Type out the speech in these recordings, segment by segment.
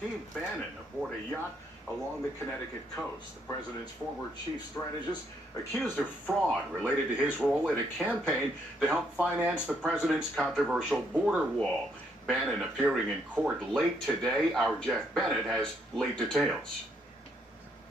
Steve Bannon aboard a yacht along the Connecticut coast. The president's former chief strategist accused of fraud related to his role in a campaign to help finance the president's controversial border wall. Bannon appearing in court late today. Our Jeff Bennett has late details.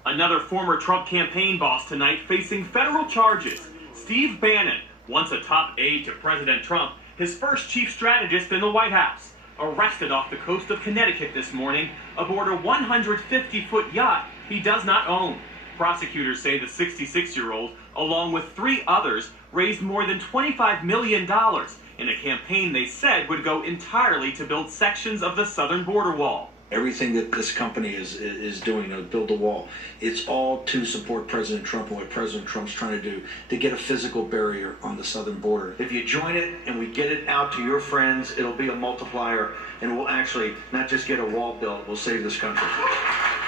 Another former Trump campaign boss tonight facing federal charges. Steve Bannon, once a top aide to President Trump, his first chief strategist in the White House, arrested off the coast of Connecticut this morning aboard a 150-foot yacht he does not own. Prosecutors say the 66-year-old, along with 3 others, raised more than $25 million in a campaign they said would go entirely to build sections of the southern border wall. Everything that this company is doing to build the wall, it's all to support President Trump and what President Trump's trying to do to get a physical barrier on the southern border. If you join it and we get it out to your friends, it'll be a multiplier, and we'll actually not just get a wall built, we'll save this country.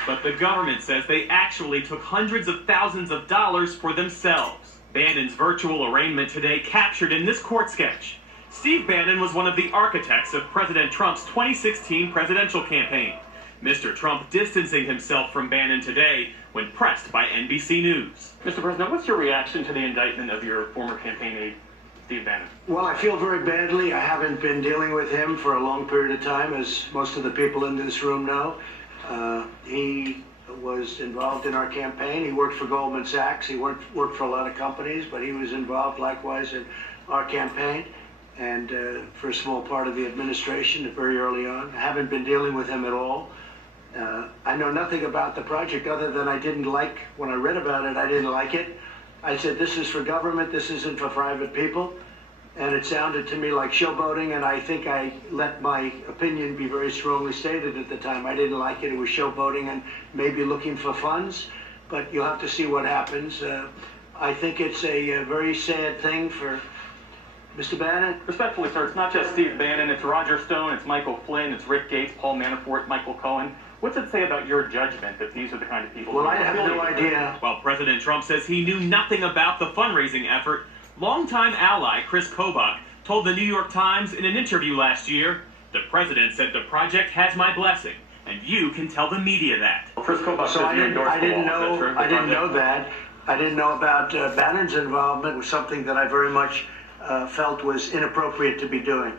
But the government says they actually took hundreds of thousands of dollars for themselves. Bannon's virtual arraignment today captured in this court sketch. Steve Bannon was one of the architects of President Trump's 2016 presidential campaign. Mr. Trump distancing himself from Bannon today when pressed by NBC News. Mr. President, what's your reaction to the indictment of your former campaign aide, Steve Bannon? Well, I feel very badly. I haven't been dealing with him for a long period of time, as most of the people in this room know. He was involved in our campaign. He worked for Goldman Sachs. He worked for a lot of companies, but he was involved likewise in our campaign and for a small part of the administration very early on. I haven't been dealing with him at all. I know nothing about the project other than I didn't like, when I read about it, I didn't like it. I said, this is for government, this isn't for private people. And it sounded to me like showboating, and I think I let my opinion be very strongly stated at the time. I didn't like it. It was showboating and maybe looking for funds, but you'll have to see what happens. I think it's a very sad thing for Mr. Bannon. Respectfully, sir, it's not just Steve Bannon, it's Roger Stone, it's Michael Flynn, it's Rick Gates, Paul Manafort, Michael Cohen. What's it say about your judgment that these are the kind of people? Well, I have no idea. While President Trump says he knew nothing about the fundraising effort, longtime ally Chris Kobach told the New York Times in an interview last year, the president said the project has my blessing, and you can tell the media that. Chris Kobach so I didn't know that. I didn't know about Bannon's involvement with something that I very much felt was inappropriate to be doing.